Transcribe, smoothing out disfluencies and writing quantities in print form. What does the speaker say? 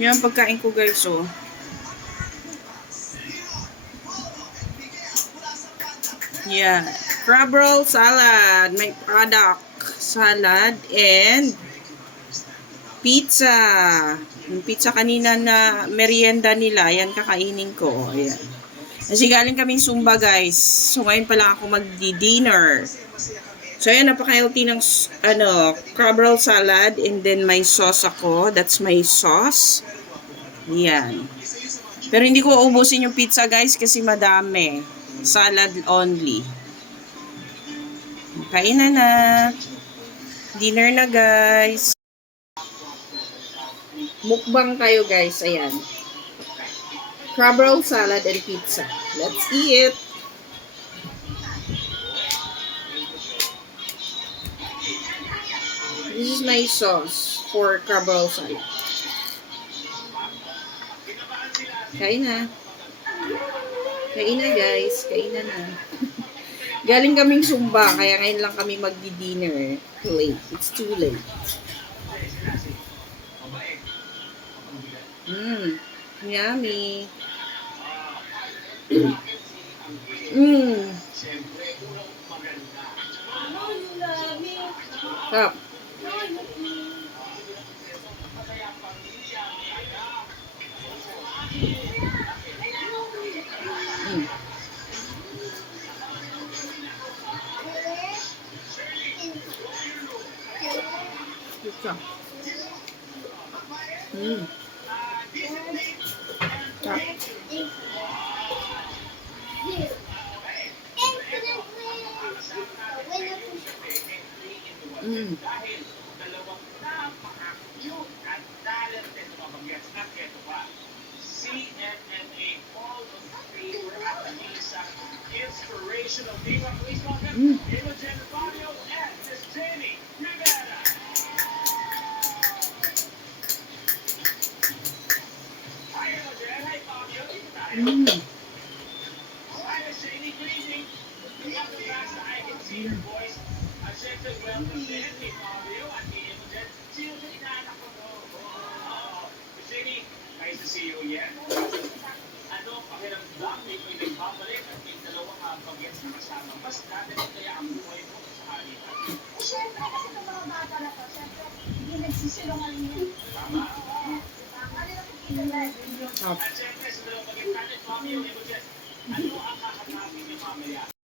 Yan ang pagkain ko guys, oh. Yan. Crab roll salad. May product. Salad and pizza. Yung pizza kanina na merienda nila, yan kakainin ko. Ayan. Kasi galing kaming Zumba guys. So ngayon pa lang ako magdi-dinner. So ayan, napaka-healthy ng crab roll salad and then may sauce ako. That's my sauce. Yan. Pero hindi ko uubusin yung pizza guys kasi madami. Salad only. Kain na. Dinner na guys. Mukbang kayo guys. Ayan. Crab roll salad and pizza. Let's eat. This is my sauce for crab roll salad. Kain na. Kain na guys. Kain na. Galing kaming Zumba, kaya ngayon lang kami magdi-dinner. Late. It's too late. Yummy. Stop. Stop. Dahil dalawang napaka-cute at talented pamanggas at ito pa, CNNA Hall of Fame at isang inspirational team of police walker, Imogen Fabio and Miss Jamie Rivera. Hi Imogen, hi Fabio, dito tayo. Hi Miss Jamie, good evening. Welcome back sa I Can See Your Voice. At syempre, welcome din ni Fabio at ni Imogen. Sino sa inaanak ko to? Miss Jamie, nice to see you again. Ano pakiramdam may pinagbabalik at may dalawang bagets na kasama? Mas dati kaya ang buhay mo sa halitan. Siyempre, kasi itong mga bata na to, siyempre, hindi nagsisilungaling yun. Tama. Kanila po kinalag. At syempre, sa dalawang bagets natin, Fabio, Imogen, ano ang kakatapin ni mamaya?